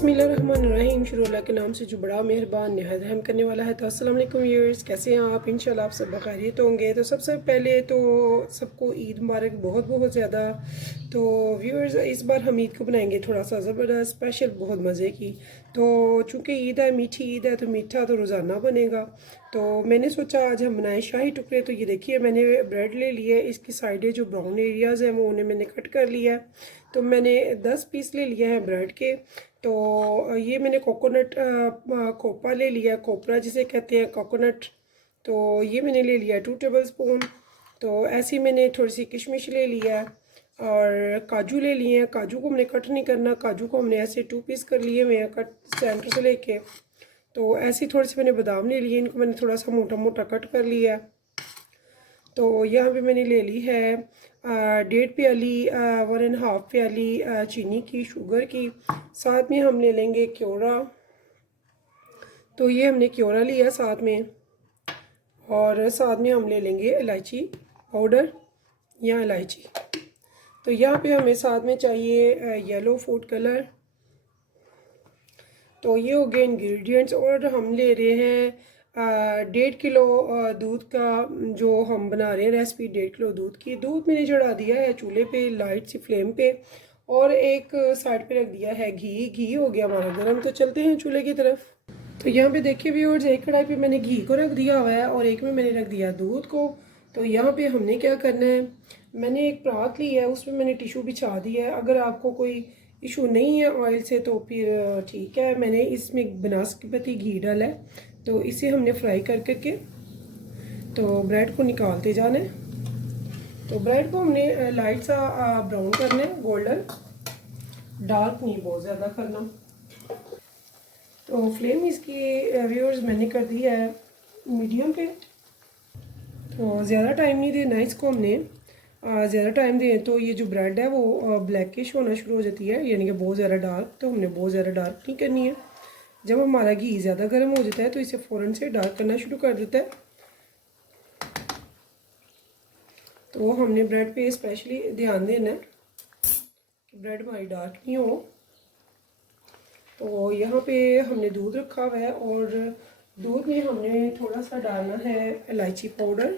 बिस्मिल्लाहिर्रहमानिर्रहीम। शुरू अल्लाह के नाम से जो बड़ा मेहरबान निहायत रहम करने वाला है। तो अस्सलाम वालेकुम व्यूअर्स, कैसे हैं आप? इंशाल्लाह आप सब बखैरियत होंगे। तो सबसे पहले तो सबको ईद मुबारक बहुत बहुत ज़्यादा। तो व्यूअर्स, इस बार हम ईद को बनाएंगे थोड़ा सा ज़बरदस्त स्पेशल, बहुत मज़े की। तो चूँकि ईद है, मीठी ईद है, तो मीठा तो रोज़ाना बनेगा। तो मैंने सोचा आज हम बनाएं शाही टुकड़े। तो ये देखिए, मैंने ब्रेड ले लिए, इसकी साइडें जो ब्राउन एरियाज़ हैं वो उन्हें मैंने कट कर लिया है। तो मैंने 10 पीस ले लिए हैं ब्रेड के। तो ये मैंने कोकोनट खोपा ले लिया, कोपरा जिसे कहते हैं, कोकोनट। तो ये मैंने ले लिया 2 टेबल स्पून। तो ऐसे ही मैंने थोड़ी सी किशमिश ले लिया और काजू ले लिए हैं। काजू को हमने कट नहीं करना, काजू को हमने ऐसे 2 पीस कर लिए हुए हैं कट सेंटर से लेके। तो ऐसे ही थोड़े से मैंने बादाम ले लिए, इनको मैंने थोड़ा सा मोटा मोटा कट कर लिया। तो यहाँ पे मैंने ले ली है 1.5 प्याली 1.5 प्याली चीनी की, शुगर की। साथ में हम ले लेंगे क्योरा। तो ये हमने क्योरा लिया साथ में, और साथ में हम ले लेंगे इलायची पाउडर या इलायची। तो यहाँ पे हमें साथ में चाहिए येलो फूड कलर। तो ये हो गए इंग्रेडिएंट्स। और हम ले रहे हैं 1.5 किलो दूध का, जो हम बना रहे हैं रेसिपी 1.5 किलो दूध की। दूध मैंने चढ़ा दिया है चूल्हे पे लाइट सी फ्लेम पे, और एक साइड पे रख दिया है घी। घी हो गया हमारा गर्म, तो चलते हैं चूल्हे की तरफ। तो यहाँ पे देखिए व्यूअर्स, एक कढ़ाई पे मैंने घी को रख दिया हुआ है और एक में मैंने रख दिया दूध को। तो यहाँ पे हमने क्या करना है, मैंने एक परात ली है, उसमें मैंने टिशू बिछा दिया है। अगर आपको कोई इशू नहीं है ऑयल से तो फिर ठीक है। मैंने इसमें बनस्पति घी डाला है, तो इसे हमने फ्राई कर करके तो ब्रेड को निकालते जाना है। तो ब्रेड को हमने लाइट सा ब्राउन करना है, गोल्डन, डार्क नहीं बहुत ज़्यादा करना। तो फ्लेम इसकी व्यूअर्स मैंने कर दी है मीडियम पे। तो ज़्यादा टाइम नहीं देना इसको हमने। ज़्यादा टाइम दें तो ये जो ब्रेड है वो ब्लैकिश होना शुरू हो जाती है, यानी कि बहुत ज़्यादा डार्क। तो हमने बहुत ज़्यादा डार्क नहीं करनी है। जब हमारा घी ज़्यादा गर्म हो जाता है तो इसे फ़ौरन से डार्क करना शुरू कर देता है। तो हमने ब्रेड पे स्पेशली ध्यान देना है कि ब्रेड हमारी डार्क नहीं हो। तो यहाँ पे हमने दूध रखा हुआ है, और दूध में हमने थोड़ा सा डालना है इलायची पाउडर।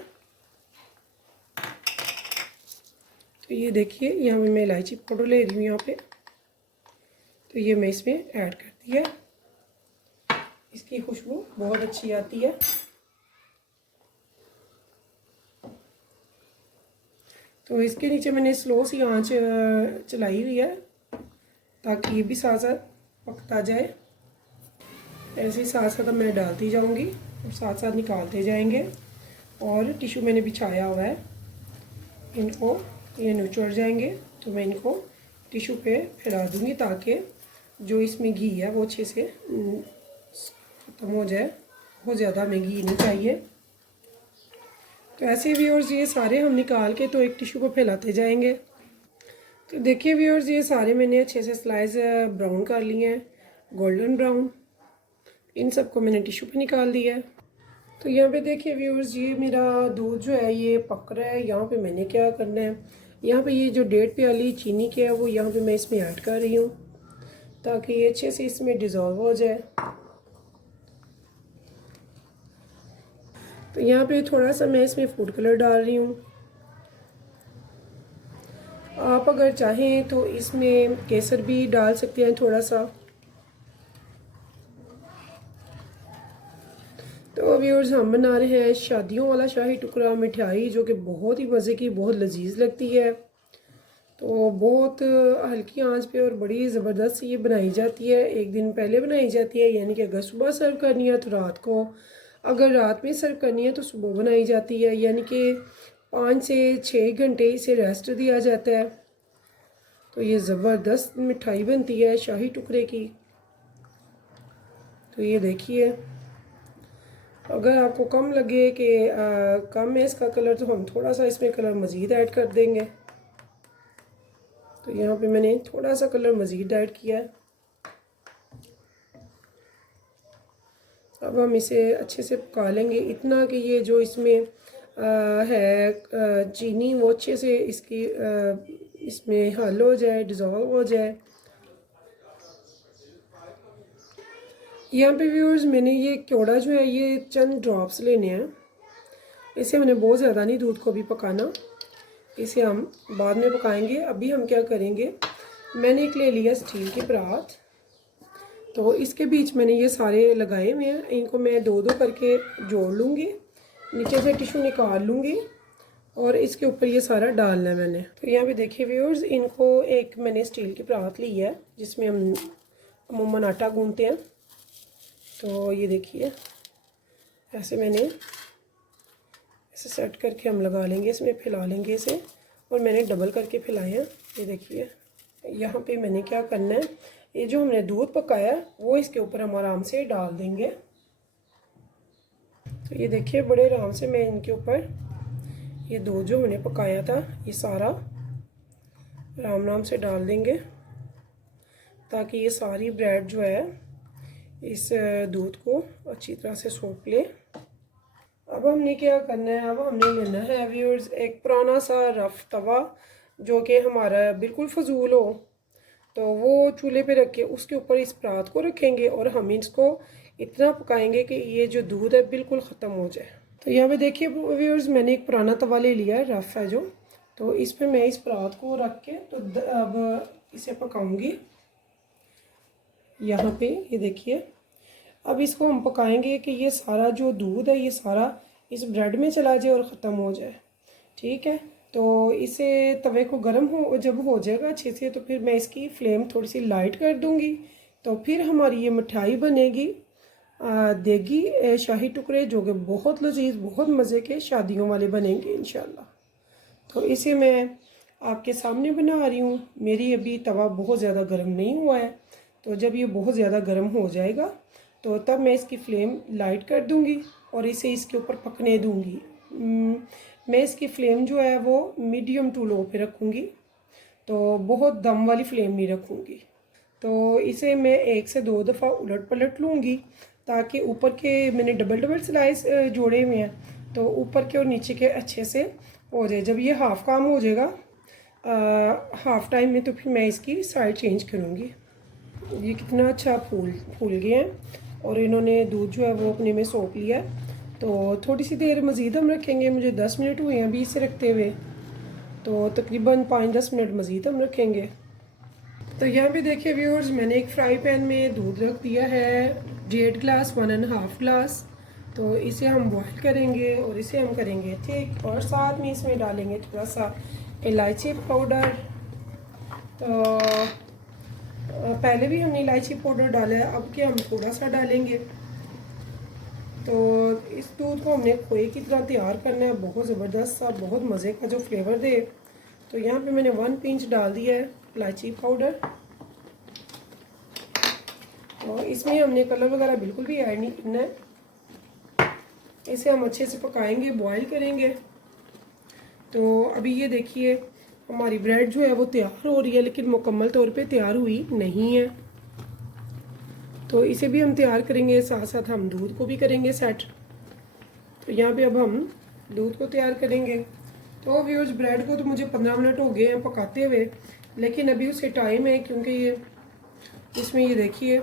तो ये देखिए, यहाँ पे मैं इलायची पाउडर ले रही हूँ यहाँ पे। तो ये मैं इसमें ऐड कर दिया। इसकी खुशबू बहुत अच्छी आती है। तो इसके नीचे मैंने स्लो सी आंच चलाई हुई है ताकि ये भी साथ साथ पकता जाए। ऐसे ही साथ साथ मैं डालती जाऊंगी और साथ साथ निकालते जाएंगे। और टिश्यू मैंने बिछाया हुआ है, इनको ये निचोड़ जाएंगे। तो मैं इनको टिश्यू पे फैला दूंगी ताकि जो इसमें घी है वो अच्छे से ख़त्म हो जाए। बहुत ज़्यादा हमें घी नहीं चाहिए। तो ऐसे व्यूअर्स, ये सारे हम निकाल के तो एक टिश्यू को फैलाते जाएंगे। तो देखिए व्यूअर्स, ये सारे मैंने अच्छे से स्लाइस ब्राउन कर लिए हैं, गोल्डन ब्राउन। इन सबको मैंने टिश्यू पे निकाल दिया है। तो यहाँ पे देखिए व्यूअर्स, ये मेरा दूध जो है ये पक रहा है। यहाँ पे मैंने क्या करना है, यहाँ पे ये जो 1.5 प्याली चीनी की है वो यहाँ पे मैं इसमें ऐड कर रही हूँ ताकि ये अच्छे से इसमें डिज़ोल्व हो जाए। तो यहाँ पे थोड़ा सा मैं इसमें फूड कलर डाल रही हूँ। आप अगर चाहें तो इसमें केसर भी डाल सकते हैं थोड़ा सा। तो व्यूअर्स, हम बना रहे हैं शादियों वाला शाही टुकड़ा मिठाई, जो कि बहुत ही मज़े की, बहुत लजीज लगती है। तो बहुत हल्की आंच पे और बड़ी ज़बरदस्त ये बनाई जाती है। एक दिन पहले बनाई जाती है, यानी कि अगर सुबह सर्व करनी है तो रात को, अगर रात में सर्व करनी है तो सुबह बनाई जाती है। यानी कि 5 से 6 घंटे इसे रेस्ट दिया जाता है। तो ये ज़बरदस्त मिठाई बनती है शाही टुकड़े की। तो ये देखिए, अगर आपको कम लगे कि कम है इसका कलर, तो हम थोड़ा सा इसमें कलर मज़ीद ऐड कर देंगे। तो यहाँ पे मैंने थोड़ा सा कलर मज़ीद ऐड किया है। अब हम इसे अच्छे से पका लेंगे, इतना कि ये जो इसमें है चीनी वो अच्छे से इसकी इसमें हल हो जाए, डिज़ोल्व हो जाए। यहाँ पे व्यूअर्स मैंने ये क्योड़ा जो है ये चंद ड्रॉप्स लेने हैं। इसे हमने बहुत ज़्यादा नहीं दूध को भी पकाना, इसे हम बाद में पकाएंगे। अभी हम क्या करेंगे, मैंने एक ले लिया स्टील की परात, तो इसके बीच मैंने ये सारे लगाए हुए हैं। इनको मैं दो दो करके जोड़ लूँगी, नीचे से टिश्यू निकाल लूँगी और इसके ऊपर ये सारा डालना है मैंने। तो यहाँ पे देखिए व्यूअर्स, इनको एक मैंने स्टील की परात ली है जिसमें हम अमूमन आटा गूंथते हैं। तो ये देखिए ऐसे मैंने ऐसे सेट करके हम लगा लेंगे, इसमें फैला लेंगे इसे, और मैंने डबल करके फैलाए हैं। ये देखिए यहाँ पे मैंने क्या करना है, ये जो हमने दूध पकाया वो इसके ऊपर हम आराम से डाल देंगे। तो ये देखिए बड़े आराम से मैं इनके ऊपर ये दूध जो हमने पकाया था ये सारा आराम आराम से डाल देंगे, ताकि ये सारी ब्रेड जो है इस दूध को अच्छी तरह से सोख ले। अब हमने क्या करना है, अब हमने लेना है व्यूअर्स एक पुराना सा रफ तवा जो कि हमारा बिल्कुल फजूल हो, तो वो चूल्हे पे रख के उसके ऊपर इस परात को रखेंगे और हम इसको इतना पकाएंगे कि ये जो दूध है बिल्कुल ख़त्म हो जाए। तो यहाँ पे देखिए व्यूअर्स मैंने एक पुराना तवा ले लिया है, रफ़ है जो, तो इस पर मैं इस परात को रख के तो अब इसे पकाऊंगी यहाँ पे। ये देखिए अब इसको हम पकाएंगे कि ये सारा जो दूध है ये सारा इस ब्रेड में चला जाए और ख़त्म हो जाए। ठीक है, तो इसे तवे को गर्म हो जब हो जाएगा अच्छे से, तो फिर मैं इसकी फ्लेम थोड़ी सी लाइट कर दूंगी। तो फिर हमारी ये मिठाई बनेगी देगी शाही टुकड़े, जो कि बहुत लजीज बहुत मज़े के शादियों वाले बनेंगे इंशाल्लाह। तो इसे मैं आपके सामने बना रही हूँ। मेरी अभी तवा बहुत ज़्यादा गर्म नहीं हुआ है, तो जब ये बहुत ज़्यादा गर्म हो जाएगा तो तब मैं इसकी फ्लेम लाइट कर दूंगी और इसे इसके ऊपर पकने दूंगी। मैं इसकी फ्लेम जो है वो मीडियम टू लो पे रखूँगी, तो बहुत दम वाली फ्लेम नहीं रखूँगी। तो इसे मैं एक से दो दफ़ा उलट पलट लूँगी, ताकि ऊपर के मैंने डबल डबल स्लाइस जोड़े हुए हैं, तो ऊपर के और नीचे के अच्छे से हो जाए। जब ये हाफ़ काम हो जाएगा हाफ़ टाइम में, तो फिर मैं इसकी साइड चेंज करूँगी। ये कितना अच्छा फूल गए हैं और इन्होंने दूध जो है वो अपने में सोख लिया है। तो थोड़ी सी देर मज़ीद हम रखेंगे, मुझे 10 मिनट हुए हैं अभी इसे रखते हुए, तो तकरीबन 5-10 मिनट मज़ीद हम रखेंगे। तो यहाँ पे देखिए व्यूअर्स मैंने एक फ्राई पैन में दूध रख दिया है 1.5 ग्लास 1.5 ग्लास। तो इसे हम बॉईल करेंगे और इसे हम करेंगे ठीक, और साथ में इसमें डालेंगे थोड़ा सा इलायची पाउडर। तो पहले भी हमने इलायची पाउडर डाला है, अब क्या हम थोड़ा सा डालेंगे। तो इस दूध को हमने खोए की तरह तैयार करना है, बहुत ज़बरदस्त सा बहुत मज़े का जो फ्लेवर दे। तो यहाँ पे मैंने 1 पिंच डाल दिया है इलायची पाउडर, और इसमें हमने कलर वगैरह बिल्कुल भी ऐड नहीं करना है। इसे हम अच्छे से पकाएंगे, बॉईल करेंगे। तो अभी ये देखिए हमारी ब्रेड जो है वो तैयार हो रही है, लेकिन मुकम्मल तौर पे तैयार हुई नहीं है। तो इसे भी हम तैयार करेंगे, साथ साथ हम दूध को भी करेंगे सेट। तो यहाँ पे अब हम दूध को तैयार करेंगे। तो व्यूअर्स ब्रेड को तो मुझे 15 मिनट हो गए हैं पकाते हुए, लेकिन अभी उससे टाइम है, क्योंकि ये इसमें ये देखिए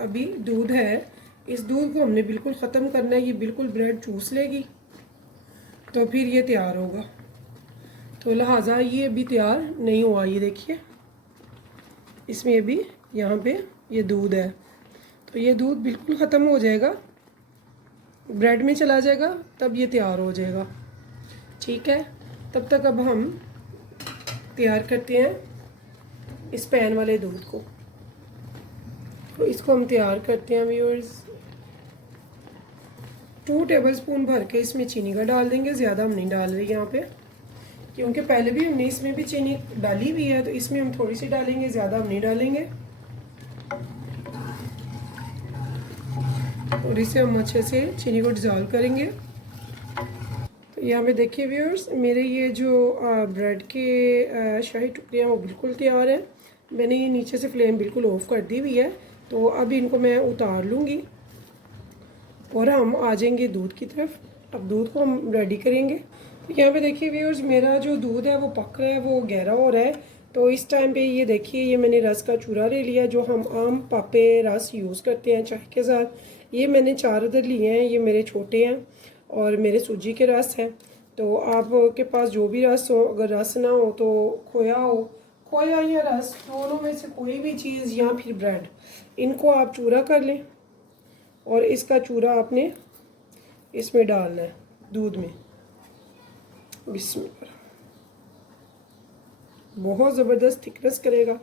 अभी दूध है, इस दूध को हमने बिल्कुल ख़त्म करना है। ये बिल्कुल ब्रेड चूस लेगी तो फिर ये तैयार होगा, तो लिहाजा ये अभी तैयार नहीं हुआ। ये देखिए इसमें अभी यहाँ पे ये दूध है, तो ये दूध बिल्कुल ख़त्म हो जाएगा, ब्रेड में चला जाएगा, तब ये तैयार हो जाएगा। ठीक है, तब तक अब हम तैयार करते हैं इस पैन वाले दूध को। तो इसको हम तैयार करते हैं व्यूअर्स। 2 टेबलस्पून भर के इसमें चीनी का डाल देंगे, ज़्यादा हम नहीं डाल रहे यहाँ पे, क्योंकि पहले भी हमने इसमें भी चीनी डाली हुई है, तो इसमें हम थोड़ी सी डालेंगे, ज़्यादा हम नहीं डालेंगे। और इसे हम अच्छे से चीनी को डिज़ोल्व करेंगे। तो यहाँ पे देखिए व्यूअर्स मेरे ये जो ब्रेड के शाही टुकड़े हैं वो बिल्कुल तैयार हैं। मैंने ये नीचे से फ्लेम बिल्कुल ऑफ कर दी हुई है, तो अब इनको मैं उतार लूँगी और हम आ जाएंगे दूध की तरफ। अब दूध को हम रेडी करेंगे। तो यहाँ पे देखिए व्यूअर्स मेरा जो दूध है वो पक रहा है, वो गहरा हो रहा है, तो इस टाइम पे ये देखिए, ये मैंने रस का चूरा ले लिया, जो हम आम पापे रस यूज़ करते हैं चाय के साथ। ये मैंने 4 अदर लिए हैं, ये मेरे छोटे हैं और मेरे सूजी के रस हैं। तो आपके पास जो भी रस हो, अगर रस ना हो तो खोया हो, खोया या रस दोनों में से कोई भी चीज़, या फिर ब्रेड, इनको आप चूरा कर लें और इसका चूरा आपने इसमें डालना है दूध में। बिस्मिल्लाह। बहुत ज़बरदस्त थिकनेस करेगा,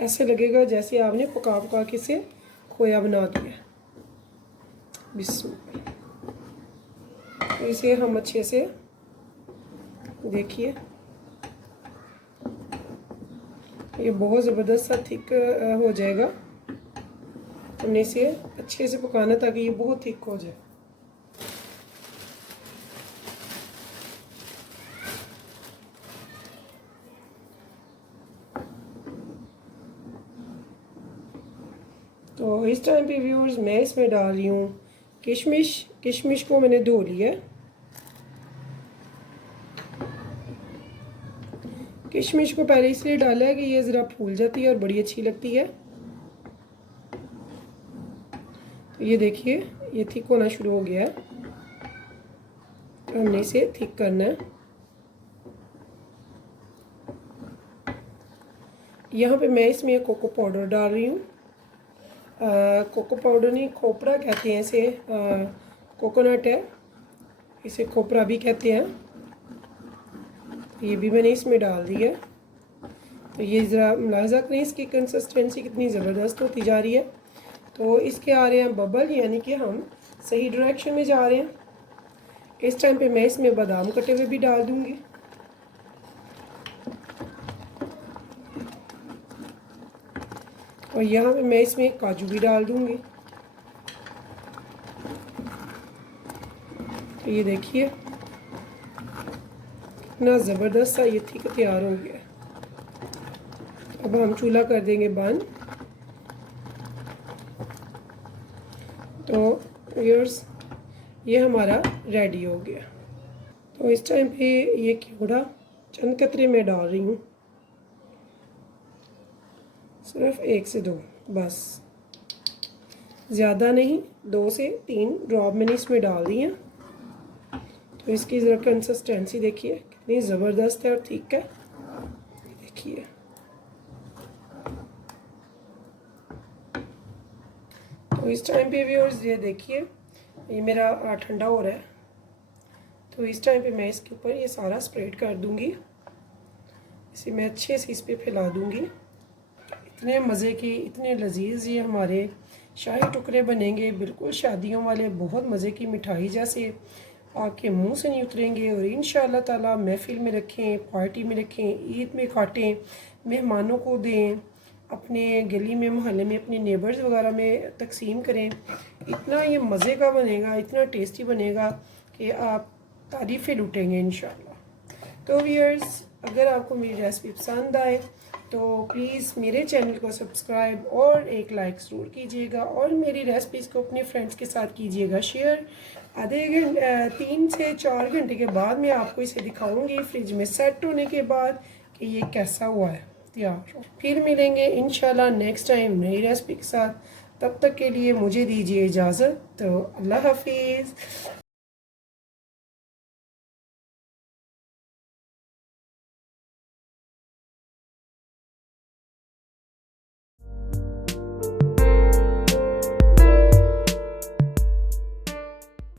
ऐसे लगेगा जैसे आपने पका पका के से खोया बना दिया। बिस्मिल्लाह। तो इसे हम अच्छे से देखिए, ये बहुत ज़बरदस्त सा थिक हो जाएगा। हमने इसे अच्छे से पकाना ताकि ये बहुत थिक हो जाए। तो इस टाइम पे व्यूअर्स मैं इसमें डाल रही हूँ किशमिश। किशमिश को मैंने धो लिया है। किशमिश को पहले इसलिए डाला है कि ये ज़रा फूल जाती है और बड़ी अच्छी लगती है। तो ये देखिए, ये थिक होना शुरू हो गया है, तो हमने इसे थिक करना है। यहाँ पे मैं इसमें कोको पाउडर डाल रही हूँ। कोको पाउडर नहीं, खोपरा कहते हैं इसे। कोकोनट है, इसे खोपरा भी कहते हैं। ये भी मैंने इसमें डाल दिया। तो ये ज़रा मुलाहिज़ा करें, इसकी कंसिस्टेंसी कितनी ज़बरदस्त होती जा रही है। तो इसके आ रहे हैं बबल, यानी कि हम सही डायरेक्शन में जा रहे हैं। इस टाइम पे मैं इसमें बादाम कटे हुए भी डाल दूँगी। और यहाँ पे मैं इसमें काजू भी डाल दूँगी। तो ये देखिए, इतना ज़बरदस्त सा ये थिक तैयार हो गया। अब हम चूल्हा कर देंगे बंद। तो व्यूअर्स, ये हमारा रेडी हो गया। तो इस टाइम पे ये कीड़ा चंद कतरे में डाल रही हूँ, सिर्फ 1 से 2 बस, ज़्यादा नहीं। 2 से 3 ड्रॉप मैंने इसमें डाल दी हैं। तो इसकी ज़रा कंसिस्टेंसी देखिए कितनी ज़बरदस्त है और ठीक है। देखिए, तो इस टाइम पे व्यूअर्स ये देखिए, ये मेरा ठंडा हो रहा है। तो इस टाइम पे मैं इसके ऊपर ये सारा स्प्रेड कर दूंगी। इसे मैं अच्छे से इस पर फैला दूंगी। इतने मज़े की, इतने लजीज ये हमारे शाही टुकड़े बनेंगे, बिल्कुल शादियों वाले, बहुत मज़े की मिठाई जैसे, आपके मुंह से नहीं उतरेंगे। और इंशाअल्लाह ताला महफिल में रखें, पार्टी में रखें, ईद में काटें, मेहमानों को दें, अपने गली में, मोहल्ले में, अपने नेबर्स वगैरह में तकसीम करें। इतना ये मज़े का बनेगा, इतना टेस्टी बनेगा कि आप तारीफ़ें लूटेंगे इंशाअल्लाह। तो व्यूअर्स, अगर आपको मेरी रेसिपी पसंद आए तो प्लीज़ मेरे चैनल को सब्सक्राइब और एक लाइक ज़रूर कीजिएगा, और मेरी रेसिपीज़ को अपने फ्रेंड्स के साथ कीजिएगा शेयर। आधे घंटे 3 से 4 घंटे के बाद मैं आपको इसे दिखाऊंगी फ्रिज में सेट होने के बाद कि ये कैसा हुआ है तैयार। फिर मिलेंगे इंशाल्लाह नेक्स्ट टाइम नई रेसिपी के साथ। तब तक के लिए मुझे दीजिए इजाज़त। तो अल्लाह हाफिज़।